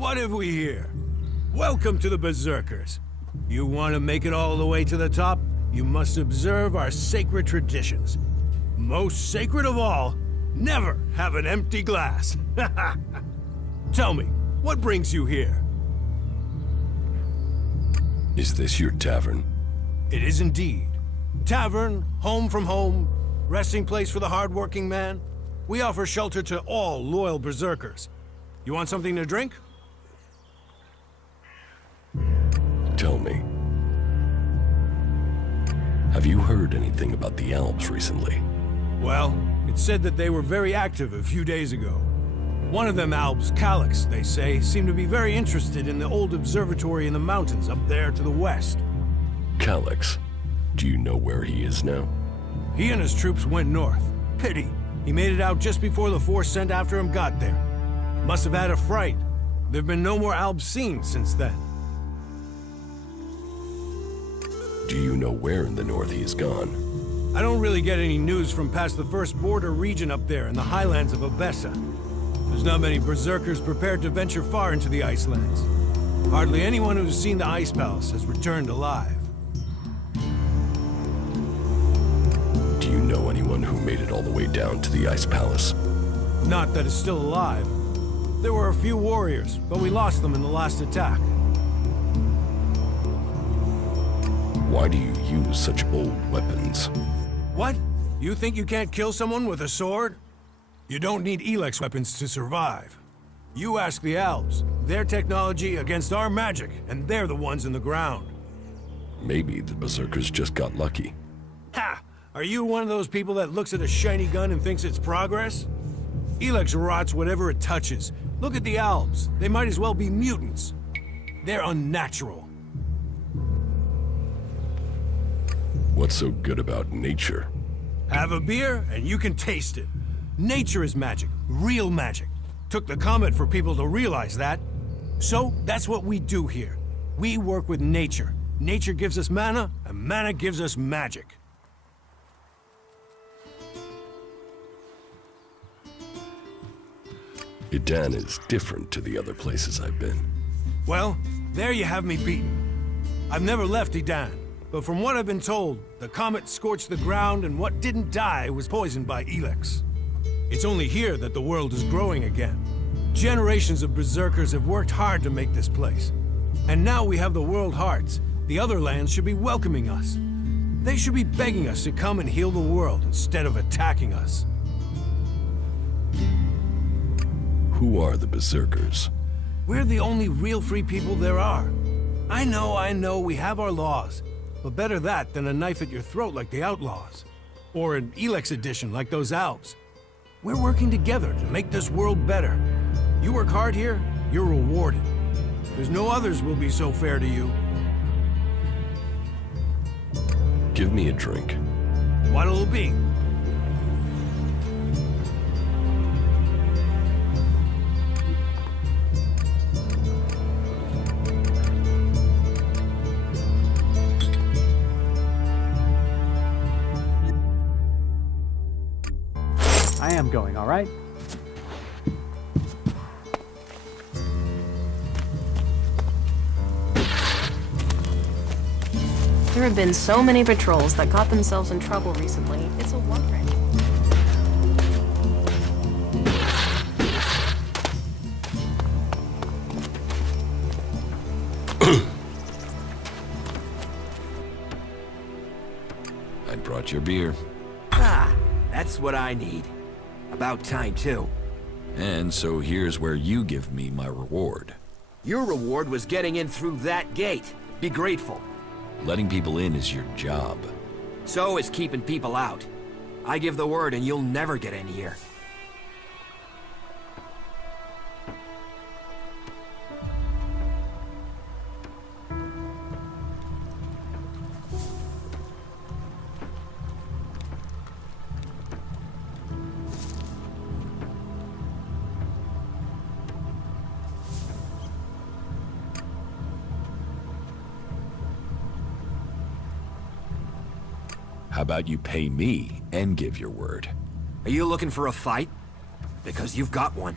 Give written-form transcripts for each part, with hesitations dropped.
What have we here? Welcome to the Berserkers. You want to make it all the way to the top? You must observe our sacred traditions. Most sacred of all, never have an empty glass. Tell me, what brings you here? Is this your tavern? It is indeed. Tavern, home from home, resting place for the hard-working man. We offer shelter to all loyal Berserkers. You want something to drink? Tell me. Have you heard anything about the Alps recently? Well, it's said that they were very active a few days ago. One of them Alps, Elex, they say, seemed to be very interested in the old observatory in the mountains up there to the west. Elex? Do you know where he is now? He and his troops went north. Pity. He made it out just before the force sent after him got there. Must have had a fright. There've been no more Alps seen since then. Do you know where in the north he is gone? I don't really get any news from past the first border region up there in the highlands of Abessa. There's not many Berserkers prepared to venture far into the Icelands. Hardly anyone who's seen the Ice Palace has returned alive. Do you know anyone who made it all the way down to the Ice Palace? Not that is still alive. There were a few warriors, but we lost them in the last attack. Why do you use such old weapons? What? You think you can't kill someone with a sword? You don't need Elex weapons to survive. You ask the Alps. Their technology against our magic, and they're the ones in the ground. Maybe the Berserkers just got lucky. Ha! Are you one of those people that looks at a shiny gun and thinks it's progress? Elex rots whatever it touches. Look at the Alps. They might as well be mutants. They're unnatural. What's so good about nature? Have a beer, and you can taste it. Nature is magic. Real magic. Took the comet for people to realize that. So, that's what we do here. We work with nature. Nature gives us mana, and mana gives us magic. Idan is different to the other places I've been. Well, there you have me beaten. I've never left Idan, but from what I've been told, the comet scorched the ground and what didn't die was poisoned by Elex. It's only here that the world is growing again. Generations of Berserkers have worked hard to make this place. And now we have the World Hearts. The other lands should be welcoming us. They should be begging us to come and heal the world instead of attacking us. Who are the Berserkers? We're the only real free people there are. I know, we have our laws. But better that than a knife at your throat like the Outlaws. Or an Elex edition like those Alps. We're working together to make this world better. You work hard here, you're rewarded. There's no others will be so fair to you. Give me a drink. What'll it be? I am going, all right? There have been so many patrols that got themselves in trouble recently. It's a wonder. I brought your beer. Ah, that's what I need. About time, too. And so here's where you give me my reward. Your reward was getting in through that gate. Be grateful. Letting people in is your job. So is keeping people out. I give the word and you'll never get in here. How about you pay me and give your word? Are you looking for a fight? Because you've got one.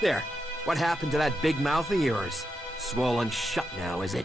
There. What happened to that big mouth of yours? Swollen shut now, is it?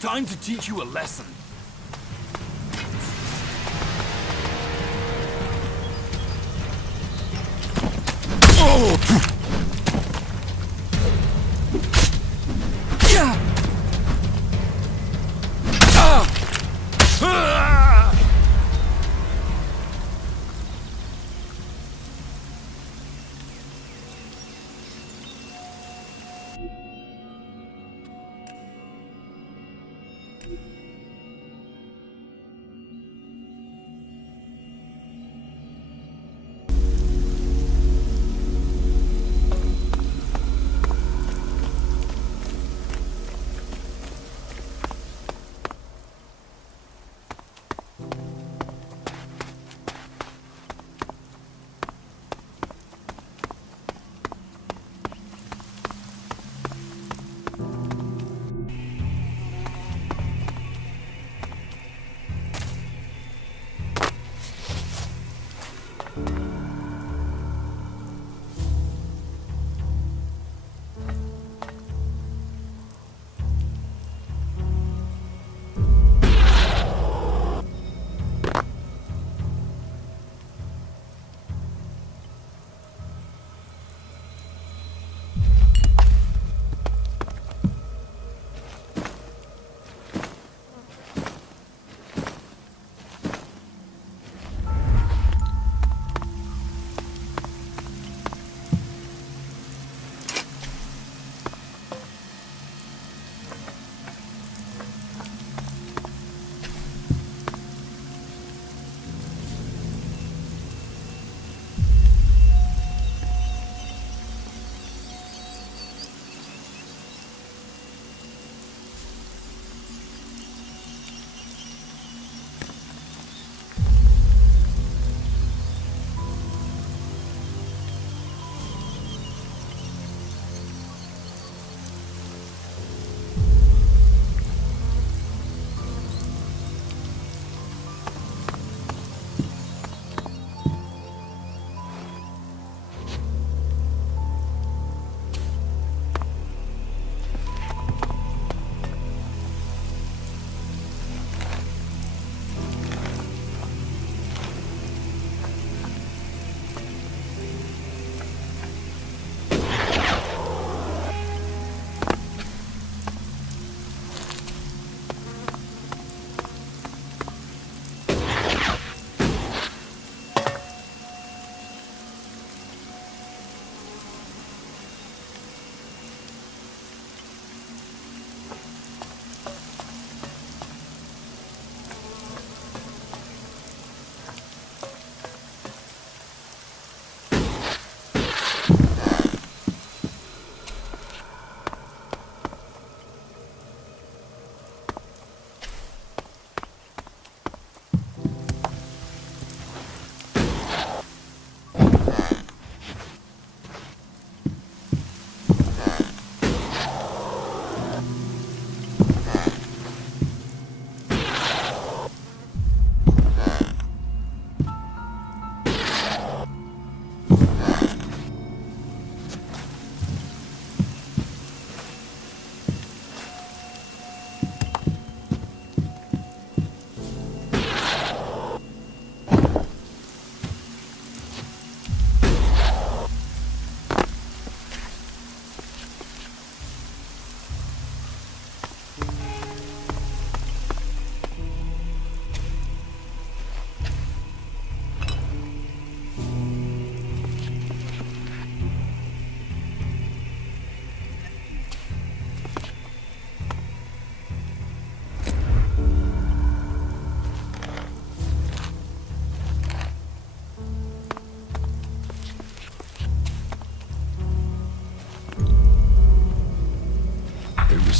Time to teach you a lesson.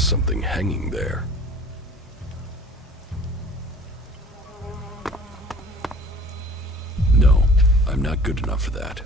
something hanging there. No, I'm not good enough for that.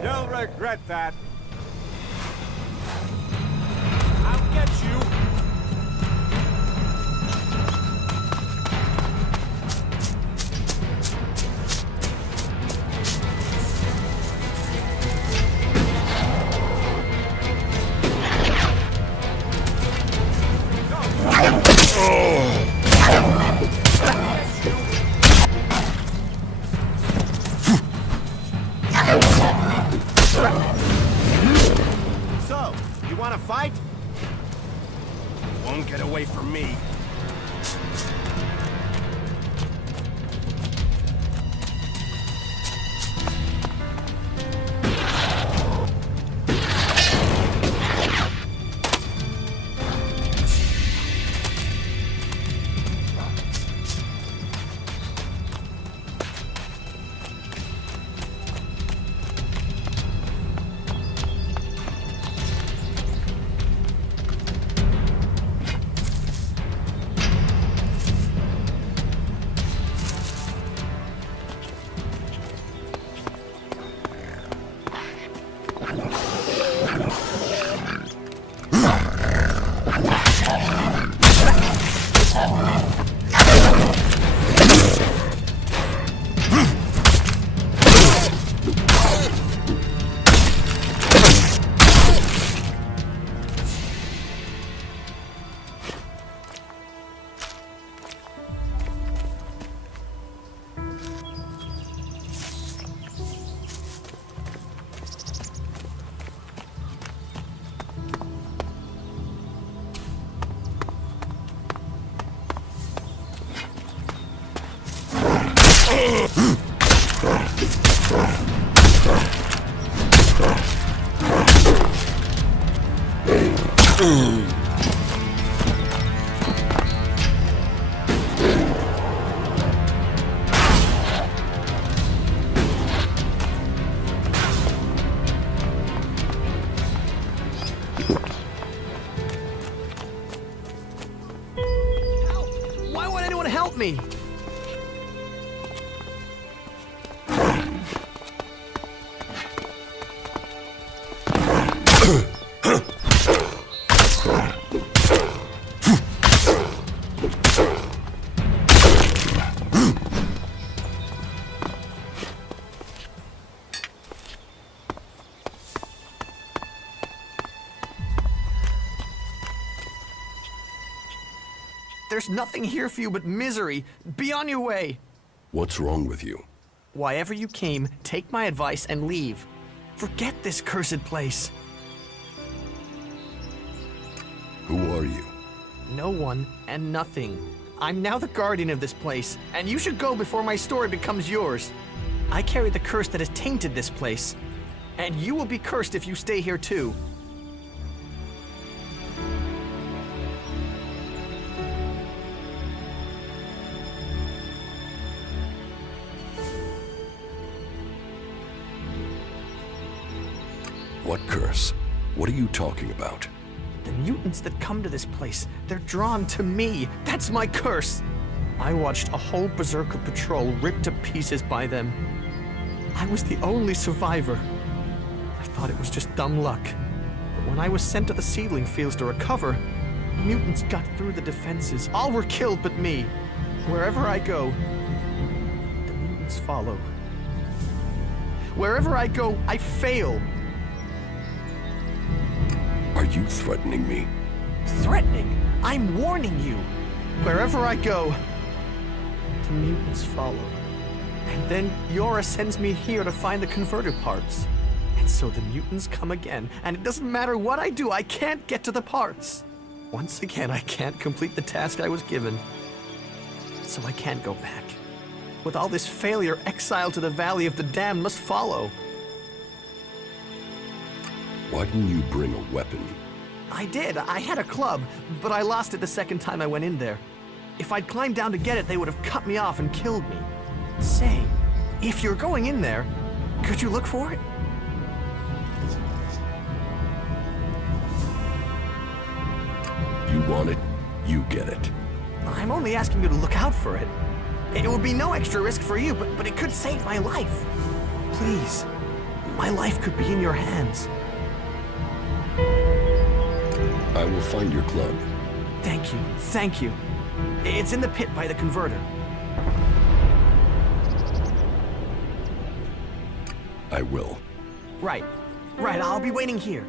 You'll regret that. I'll get you. So, you want to fight? Won't get away from me. Why won't anyone help me? There's nothing here for you but misery. Be on your way. What's wrong with you? Why ever you came, take my advice and leave. Forget this cursed place. Who are you? No one and nothing. I'm now the guardian of this place, and you should go before my story becomes yours. I carry the curse that has tainted this place, and you will be cursed if you stay here too. What curse? What are you talking about? The mutants that come to this place, they're drawn to me. That's my curse. I watched a whole Berserker patrol ripped to pieces by them. I was the only survivor. I thought it was just dumb luck. But when I was sent to the seedling fields to recover, mutants got through the defenses. All were killed but me. Wherever I go, the mutants follow. Wherever I go, I fail. Are you threatening me? Threatening? I'm warning you. Wherever I go, the mutants follow. And then Yora sends me here to find the converter parts. And so the mutants come again, and it doesn't matter what I do, I can't get to the parts. Once again, I can't complete the task I was given. So I can't go back. With all this failure, exile to the Valley of the Damned must follow. Why didn't you bring a weapon? I did. I had a club, but I lost it the second time I went in there. If I'd climbed down to get it, they would have cut me off and killed me. Say, if you're going in there, could you look for it? You want it, you get it. I'm only asking you to look out for it. It would be no extra risk for you, but it could save my life. Please, my life could be in your hands. I will find your club. Thank you, thank you. It's in the pit by the converter. I will. Right, I'll be waiting here.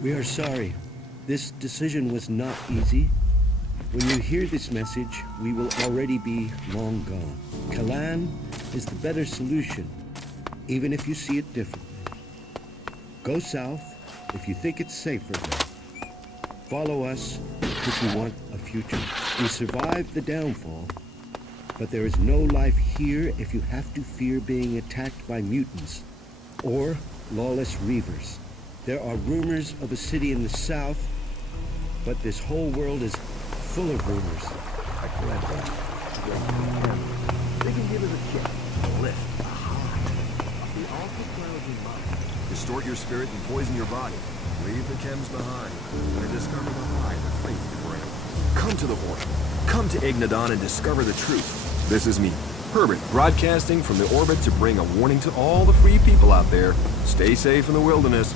We are sorry. This decision was not easy. When you hear this message, we will already be long gone. Kalan is the better solution, even if you see it differently. Go south if you think it's safer there. Follow us if you want a future. We survived the downfall, but there is no life here if you have to fear being attacked by mutants or lawless reavers. There are rumors of a city in the south, but this whole world is full of rumors. They can give us a kick, a lift, a high. The awful clouds in mind. Distort your spirit and poison your body. Leave the chems behind and discover the high that faith can bring. Come to the portal. Come to Ignadon and discover the truth. This is me, Herbert, broadcasting from the orbit to bring a warning to all the free people out there. Stay safe in the wilderness.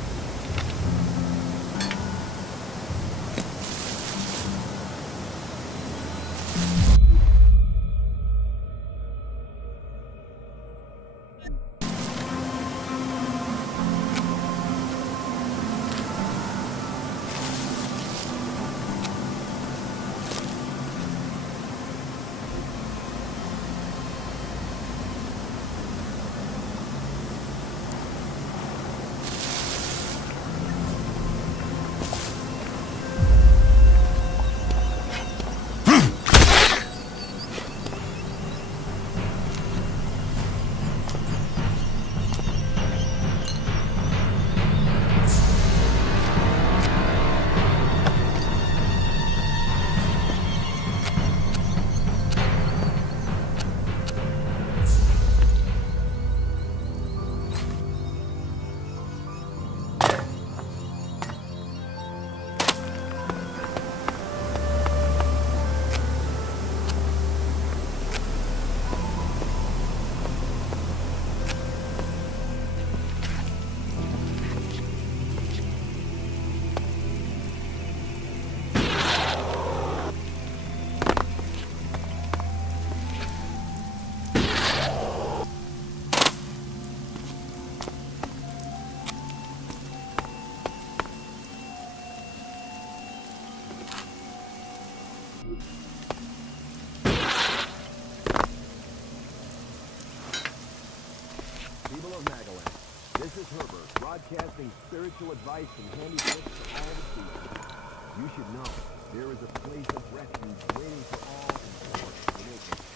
People of Magalan, this is Herbert, broadcasting spiritual advice and handy tips to all the seasons. You should know, there is a place of refuge waiting for all who dare to make it.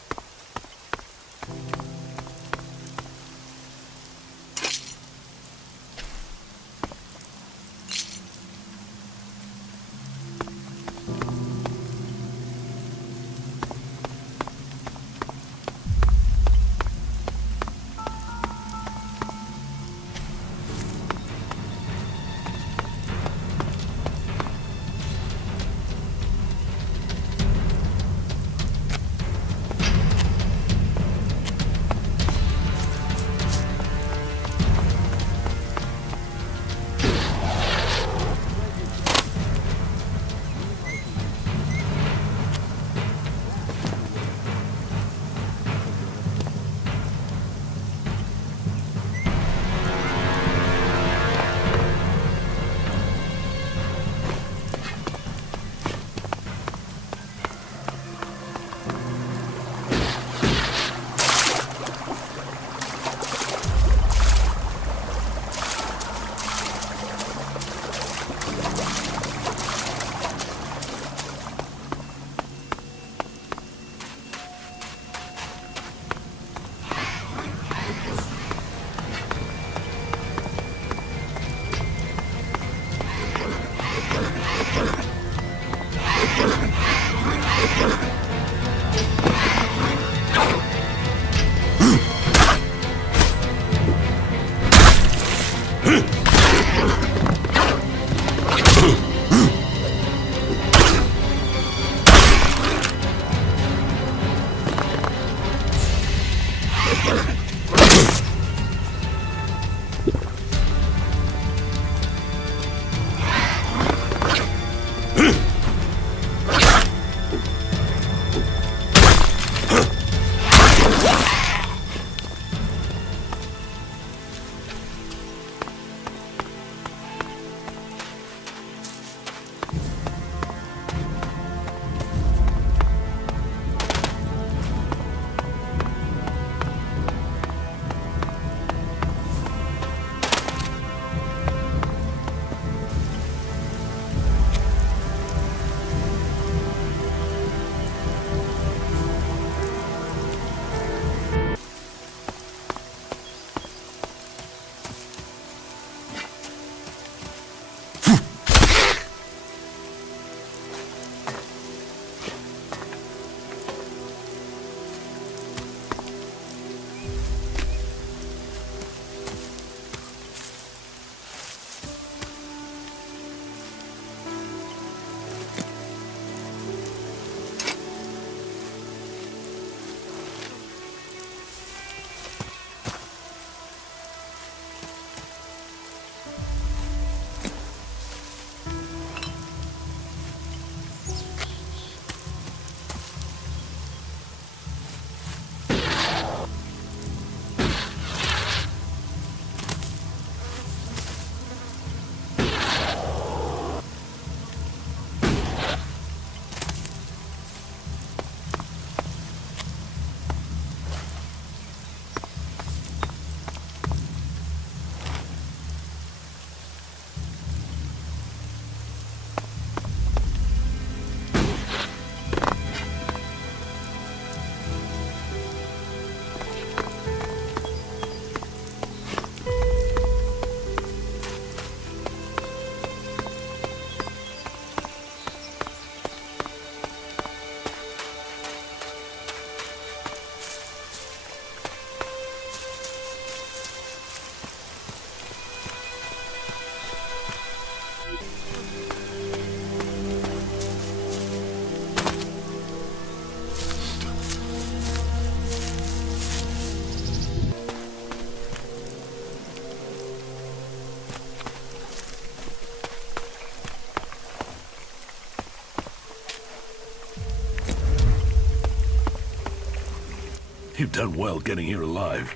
You've done well getting here alive.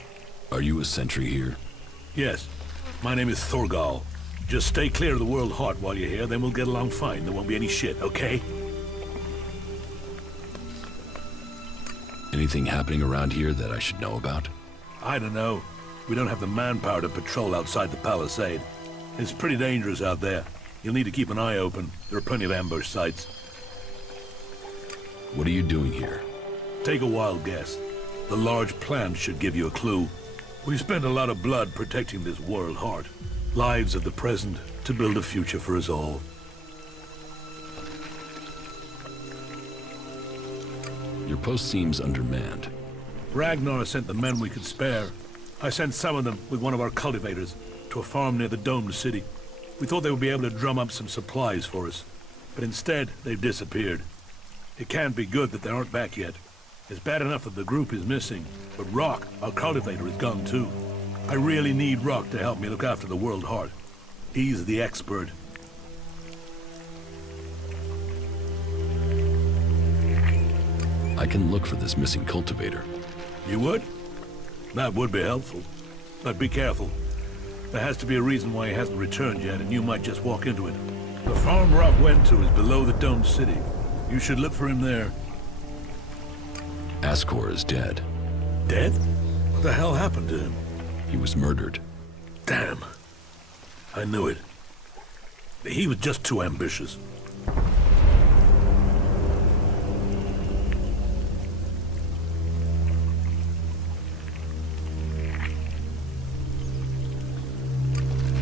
Are you a sentry here? Yes. My name is Thorgal. Just stay clear of the World Heart while you're here, then we'll get along fine. There won't be any shit, okay? Anything happening around here that I should know about? I don't know. We don't have the manpower to patrol outside the palisade. It's pretty dangerous out there. You'll need to keep an eye open. There are plenty of ambush sites. What are you doing here? Take a wild guess. The large plan should give you a clue. We spent a lot of blood protecting this World Heart. Lives of the present to build a future for us all. Your post seems undermanned. Ragnar sent the men we could spare. I sent some of them with one of our cultivators to a farm near the domed city. We thought they would be able to drum up some supplies for us. But instead, they've disappeared. It can't be good that they aren't back yet. It's bad enough that the group is missing, but Rock, our cultivator, is gone too. I really need Rock to help me look after the World Heart. He's the expert. I can look for this missing cultivator. You would? That would be helpful. But be careful. There has to be a reason why he hasn't returned yet, and you might just walk into it. The farm Rock went to is below the domed city. You should look for him there. Ascor is dead. Dead? What the hell happened to him? He was murdered. Damn. I knew it. He was just too ambitious.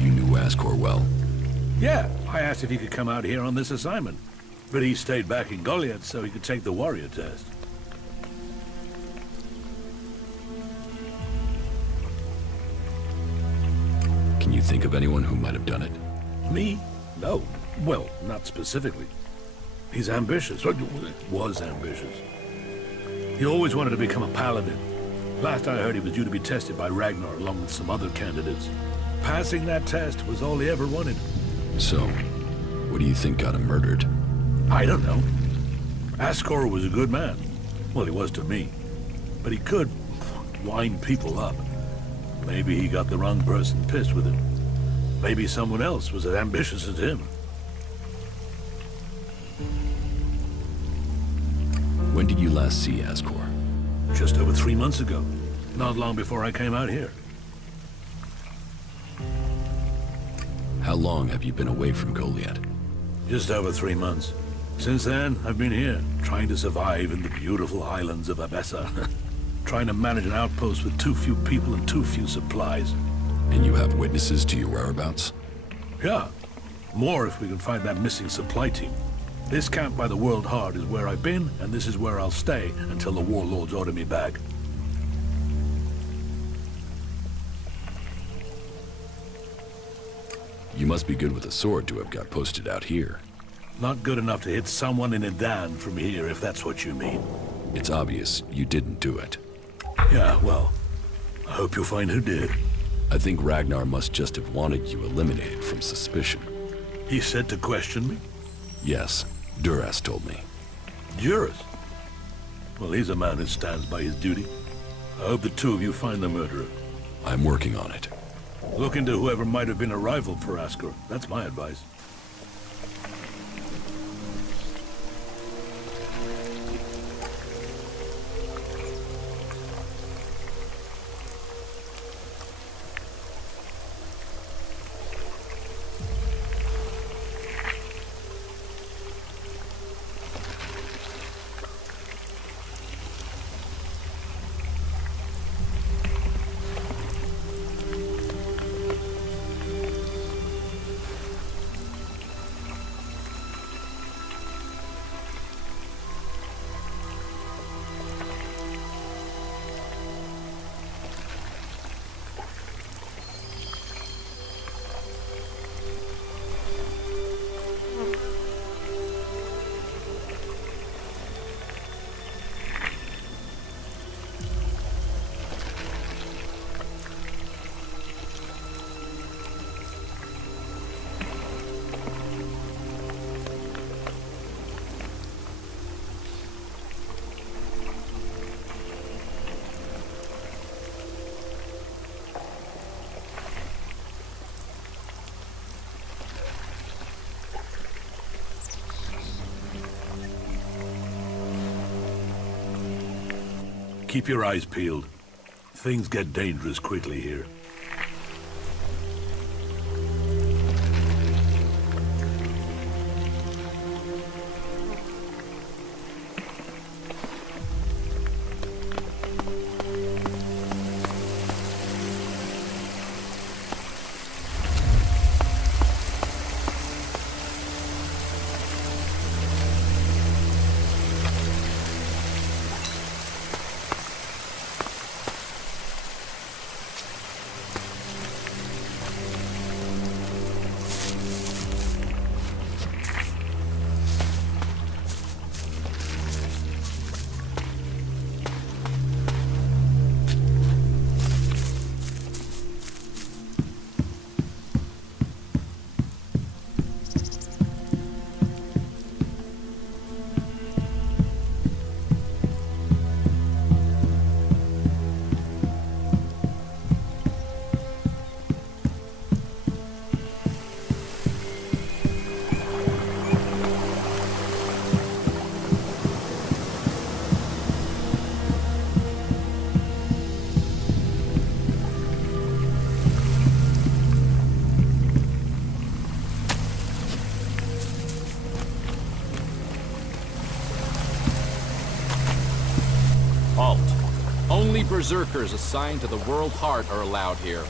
You knew Ascor well? Yeah, I asked if he could come out here on this assignment. But he stayed back in Goliath so he could take the warrior test. Can you think of anyone who might have done it? Me? No. Well, not specifically. He's ambitious. Well, was ambitious. He always wanted to become a paladin. Last I heard, he was due to be tested by Ragnar along with some other candidates. Passing that test was all he ever wanted. So, what do you think got him murdered? I don't know. Ascor was a good man. Well, he was to me. But he could wind people up. Maybe he got the wrong person pissed with him. Maybe someone else was as ambitious as him. When did you last see Ascor? Just over 3 months ago. Not long before I came out here. How long have you been away from Goliath? Just over 3 months. Since then, I've been here, trying to survive in the beautiful highlands of Abessa. Trying to manage an outpost with too few people and too few supplies. And you have witnesses to your whereabouts? Yeah. More if we can find that missing supply team. This camp by the World Heart is where I've been, and this is where I'll stay until the warlords order me back. You must be good with a sword to have got posted out here. Not good enough to hit someone in Idan from here, if that's what you mean. It's obvious you didn't do it. Yeah, well, I hope you'll find who did. I think Ragnar must just have wanted you eliminated from suspicion. He said to question me? Yes, Duras told me. Duras? Well, he's a man who stands by his duty. I hope the two of you find the murderer. I'm working on it. Look into whoever might have been a rival for Ascor. That's my advice. Keep your eyes peeled. Things get dangerous quickly here. Halt. Only berserkers assigned to the World Heart are allowed here.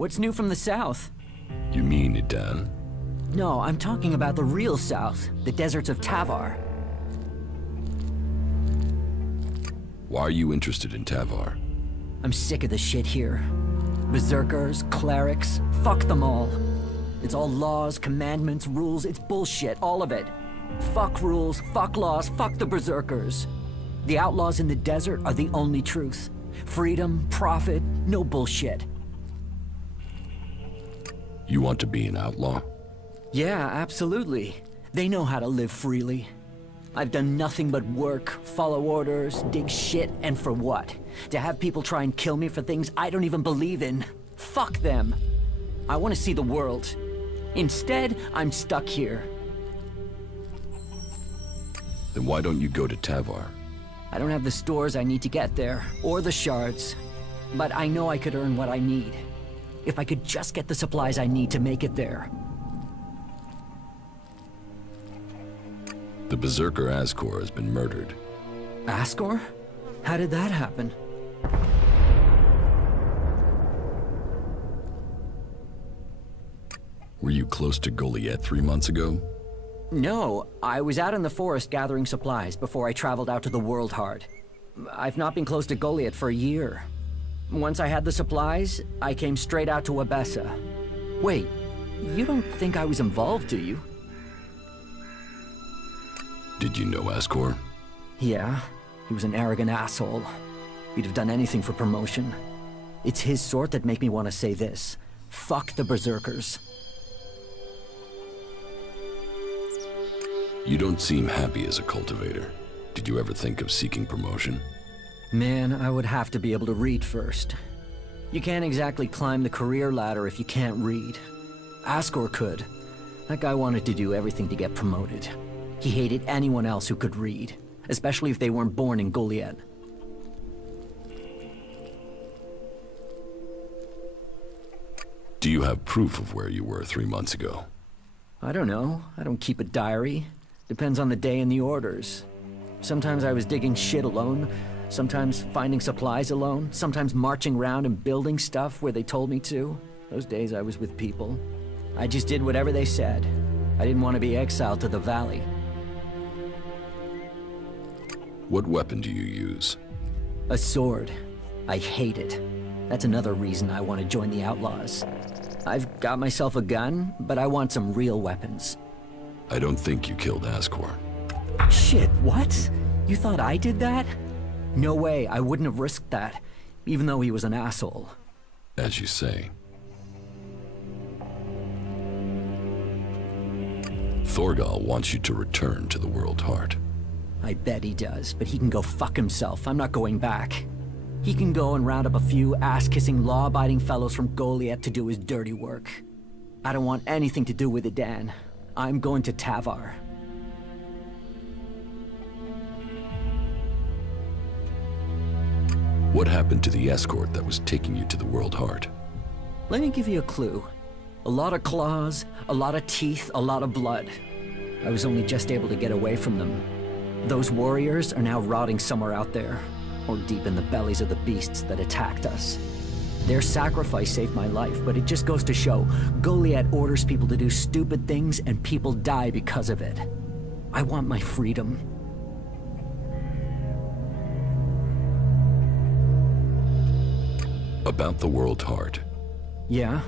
What's new from the south? You mean Idan? No, I'm talking about the real south, the deserts of Tavar. Why are you interested in Tavar? I'm sick of the shit here. Berserkers, clerics, fuck them all. It's all laws, commandments, rules, it's bullshit, all of it. Fuck rules, fuck laws, fuck the berserkers. The outlaws in the desert are the only truth. Freedom, profit, no bullshit. You want to be an outlaw? Yeah, absolutely. They know how to live freely. I've done nothing but work, follow orders, dig shit, and for what? To have people try and kill me for things I don't even believe in. Fuck them. I want to see the world. Instead, I'm stuck here. Then why don't you go to Tavar? I don't have the stores I need to get there, or the shards. But I know I could earn what I need. If I could just get the supplies I need to make it there. The Berserker Ascor has been murdered. Ascor? How did that happen? Were you close to Goliath 3 months ago? No, I was out in the forest gathering supplies before I traveled out to the World Heart. I've not been close to Goliath for a year. Once I had the supplies, I came straight out to Abessa. Wait, you don't think I was involved, do you? Did you know Ascor? Yeah, he was an arrogant asshole. He'd have done anything for promotion. It's his sort that make me want to say this. Fuck the Berserkers. You don't seem happy as a cultivator. Did you ever think of seeking promotion? Man, I would have to be able to read first. You can't exactly climb the career ladder if you can't read. Ascor could. That guy wanted to do everything to get promoted. He hated anyone else who could read, especially if they weren't born in Goliath. Do you have proof of where you were 3 months ago? I don't know. I don't keep a diary. Depends on the day and the orders. Sometimes I was digging shit alone, sometimes finding supplies alone, sometimes marching around and building stuff where they told me to. Those days I was with people. I just did whatever they said. I didn't want to be exiled to the valley. What weapon do you use? A sword. I hate it. That's another reason I want to join the Outlaws. I've got myself a gun, but I want some real weapons. I don't think you killed Ascor. Shit, what? You thought I did that? No way, I wouldn't have risked that, even though he was an asshole. As you say. Thorgal wants you to return to the World Heart. I bet he does, but he can go fuck himself. I'm not going back. He can go and round up a few ass-kissing, law-abiding fellows from Goliath to do his dirty work. I don't want anything to do with it, Dan. I'm going to Tavar. What happened to the escort that was taking you to the World Heart? Let me give you a clue. A lot of claws, a lot of teeth, a lot of blood. I was only just able to get away from them. Those warriors are now rotting somewhere out there, or deep in the bellies of the beasts that attacked us. Their sacrifice saved my life, but it just goes to show, Goliath orders people to do stupid things and people die because of it. I want my freedom. About the World Heart. Yeah?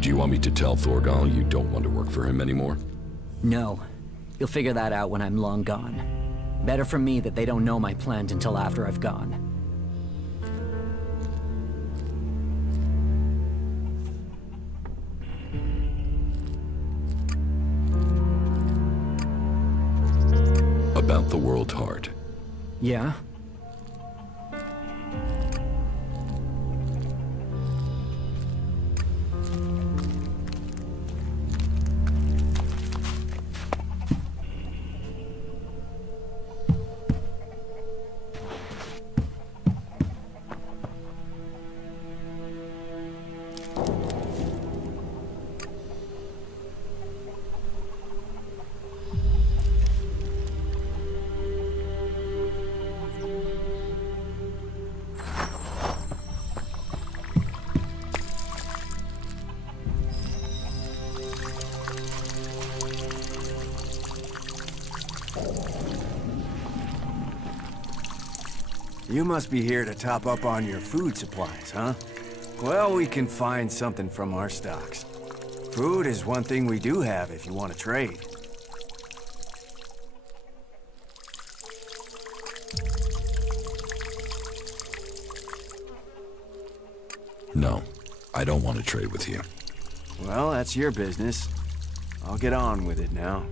Do you want me to tell Thorgal you don't want to work for him anymore? No. You'll figure that out when I'm long gone. Better for me that they don't know my plans until after I've gone. About the World Heart. Yeah? You must be here to top up on your food supplies, huh? Well, we can find something from our stocks. Food is one thing we do have if you want to trade. No, I don't want to trade with you. Well, that's your business. I'll get on with it now.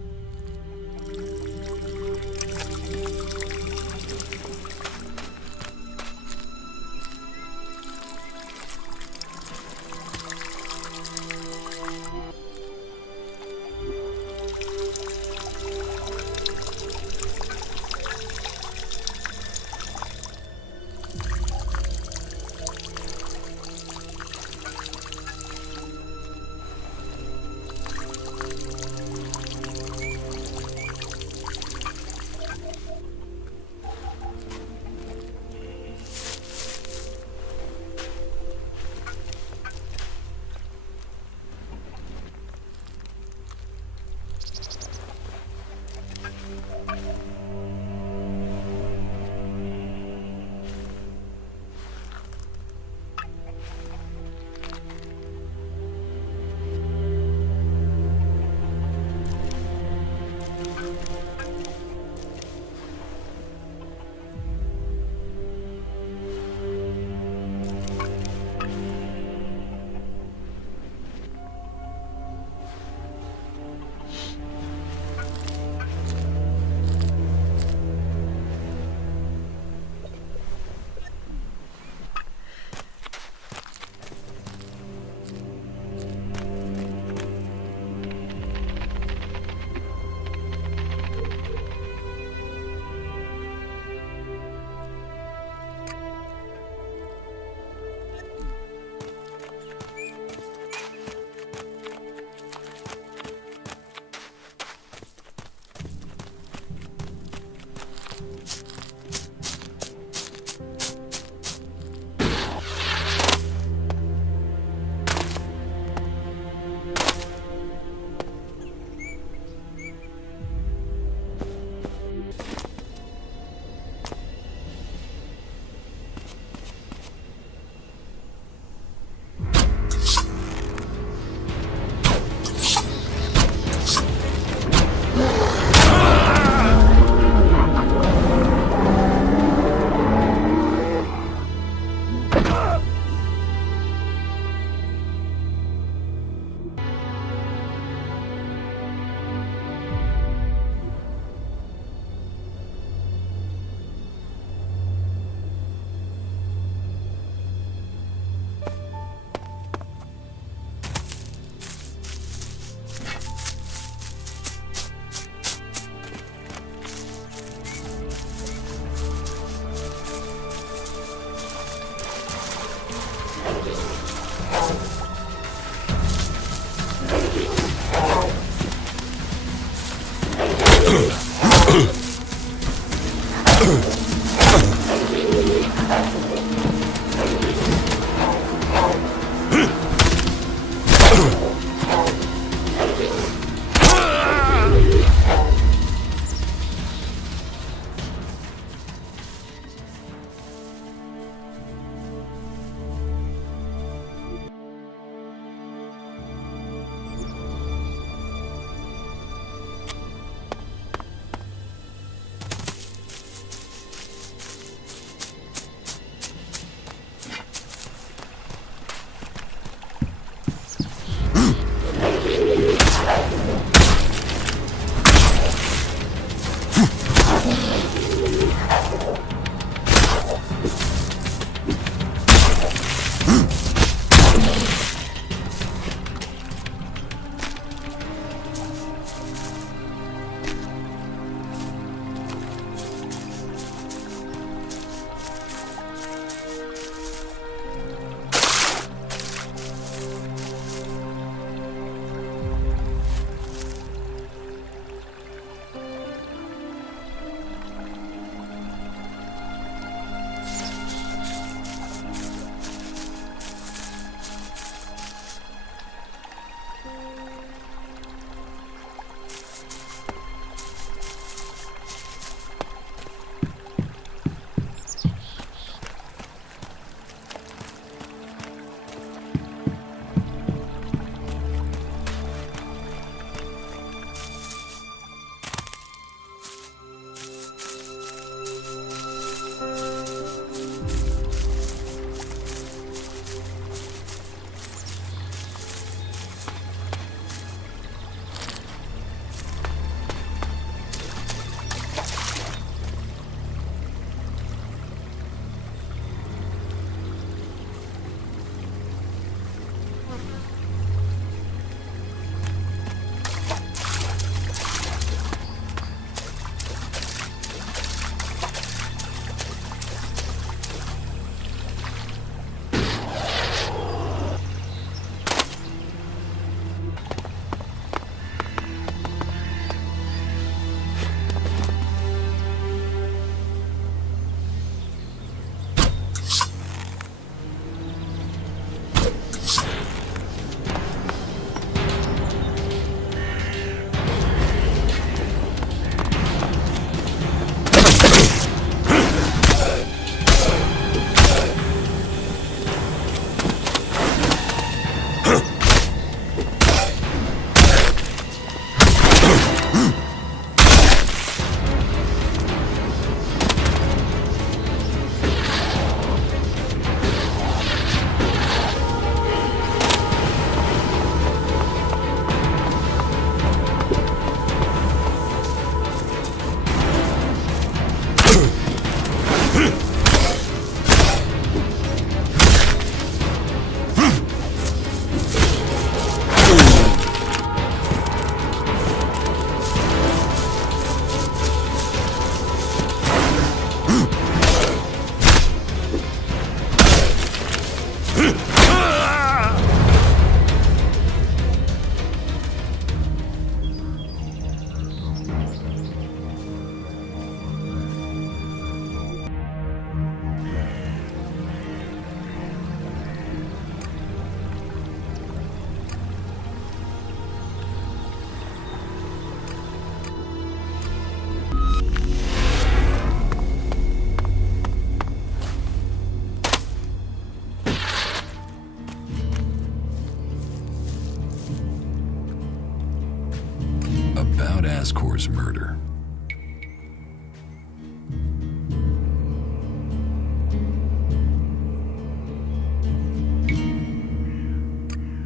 Ascor's murder.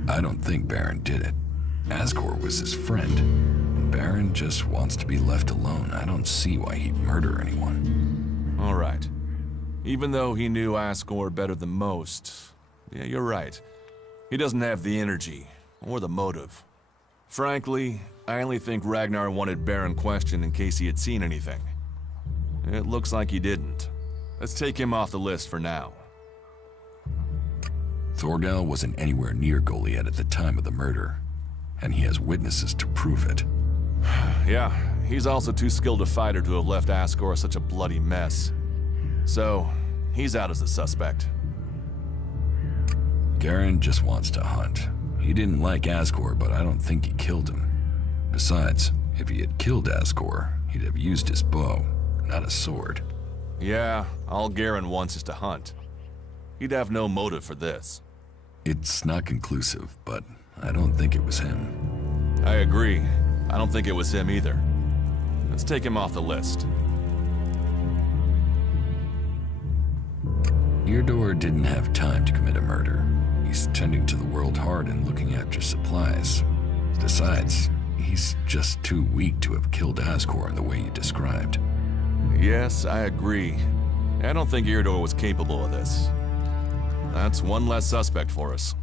I don't think Baron did it. Ascor was his friend. Baron just wants to be left alone. I don't see why he'd murder anyone. All right. Even though he knew Ascor better than most, yeah, you're right. He doesn't have the energy or the motive. Frankly, I only think Ragnar wanted Baron questioned in case he had seen anything. It looks like he didn't. Let's take him off the list for now. Thorgal wasn't anywhere near Goliath at the time of the murder, and he has witnesses to prove it. Yeah, he's also too skilled a fighter to have left Ascor such a bloody mess. So, he's out as a suspect. Garen just wants to hunt. He didn't like Ascor, but I don't think he killed him. Besides, if he had killed Ascor, he'd have used his bow, not a sword. Yeah, all Garen wants is to hunt. He'd have no motive for this. It's not conclusive, but I don't think it was him. I agree. I don't think it was him either. Let's take him off the list. Eardor didn't have time to commit a murder. He's tending to the World Heart and looking after supplies. Besides, he's just too weak to have killed Ascor in the way you described. Yes, I agree. I don't think Eardor was capable of this. That's one less suspect for us.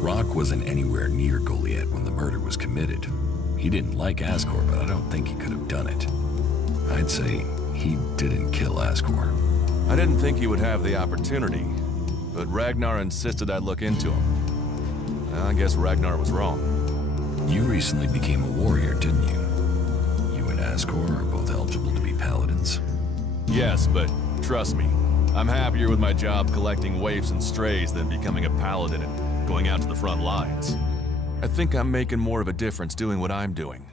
Rock wasn't anywhere near Goliath when the murder was committed. He didn't like Ascor, but I don't think he could have done it. I'd say he didn't kill Ascor. I didn't think he would have the opportunity, but Ragnar insisted I look into him. I guess Ragnar was wrong. You recently became a warrior, didn't you? You and Ascor are both eligible to be paladins. Yes, but trust me, I'm happier with my job collecting waifs and strays than becoming a paladin and going out to the front lines. I think I'm making more of a difference doing what I'm doing.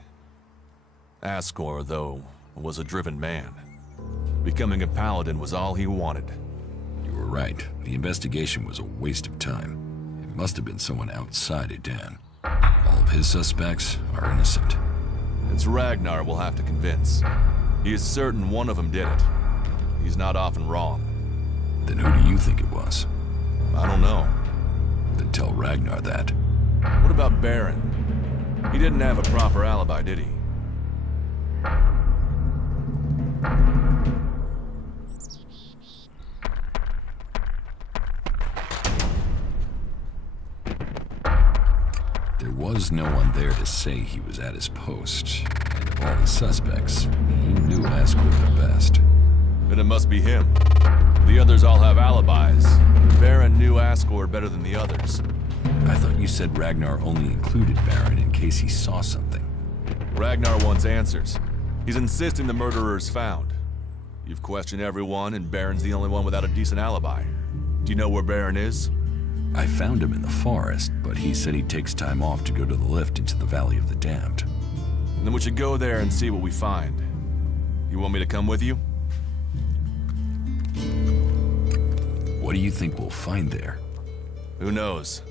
Ascor, though, was a driven man. Becoming a paladin was all he wanted. You were right. The investigation was a waste of time. It must have been someone outside Edan. All of his suspects are innocent. It's Ragnar we'll have to convince. He is certain one of them did it. He's not often wrong. Then who do you think it was? I don't know. Then tell Ragnar that. What about Baron? He didn't have a proper alibi, did he? There was no one there to say he was at his post. And of all the suspects, he knew Ascor the best. Then it must be him. The others all have alibis. Baron knew Ascor better than the others. I thought you said Ragnar only included Baron in case he saw something. Ragnar wants answers. He's insisting the murderer is found. You've questioned everyone, and Baron's the only one without a decent alibi. Do you know where Baron is? I found him in the forest, but he said he takes time off to go to the lift into the Valley of the Damned. Then we should go there and see what we find. You want me to come with you? What do you think we'll find there? Who knows?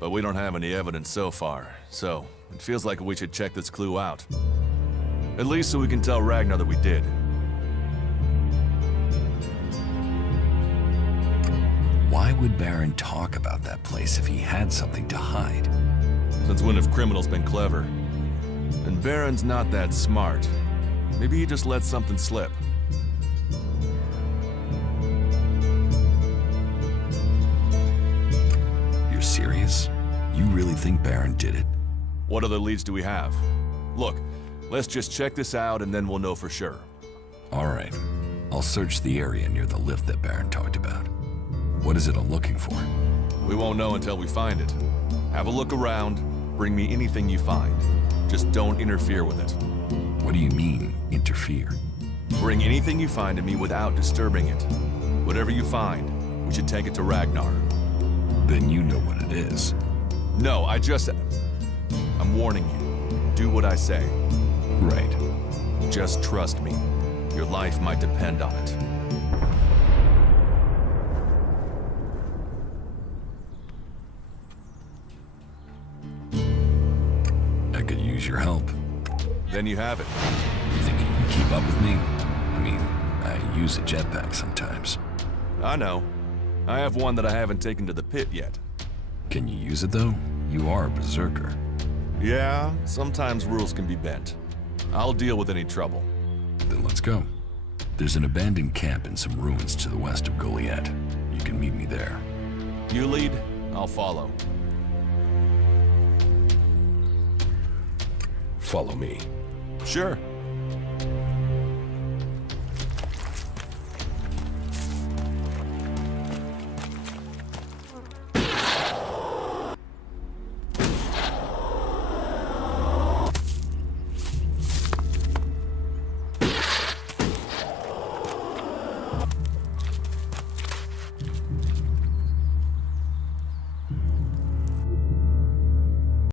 But we don't have any evidence so far, so it feels like we should check this clue out. At least so we can tell Ragnar that we did. Why would Baron talk about that place if he had something to hide? Since when have criminals been clever? And Baron's not that smart. Maybe he just let something slip. You're serious? You really think Baron did it? What other leads do we have? Look, let's just check this out and then we'll know for sure. All right. I'll search the area near the lift that Baron talked about. What is it I'm looking for? We won't know until we find it. Have a look around, bring me anything you find. Just don't interfere with it. What do you mean, interfere? Bring anything you find to me without disturbing it. Whatever you find, we should take it to Ragnar. Then you know what it is. No, I'm warning you. Do what I say. Right. Just trust me. Your life might depend on it. Then you have it. You think you can keep up with me? I mean, I use a jetpack sometimes. I know. I have one that I haven't taken to the pit yet. Can you use it though? You are a berserker. Yeah, sometimes rules can be bent. I'll deal with any trouble. Then let's go. There's an abandoned camp in some ruins to the west of Goliath. You can meet me there. You lead, I'll follow. Follow me. Sure.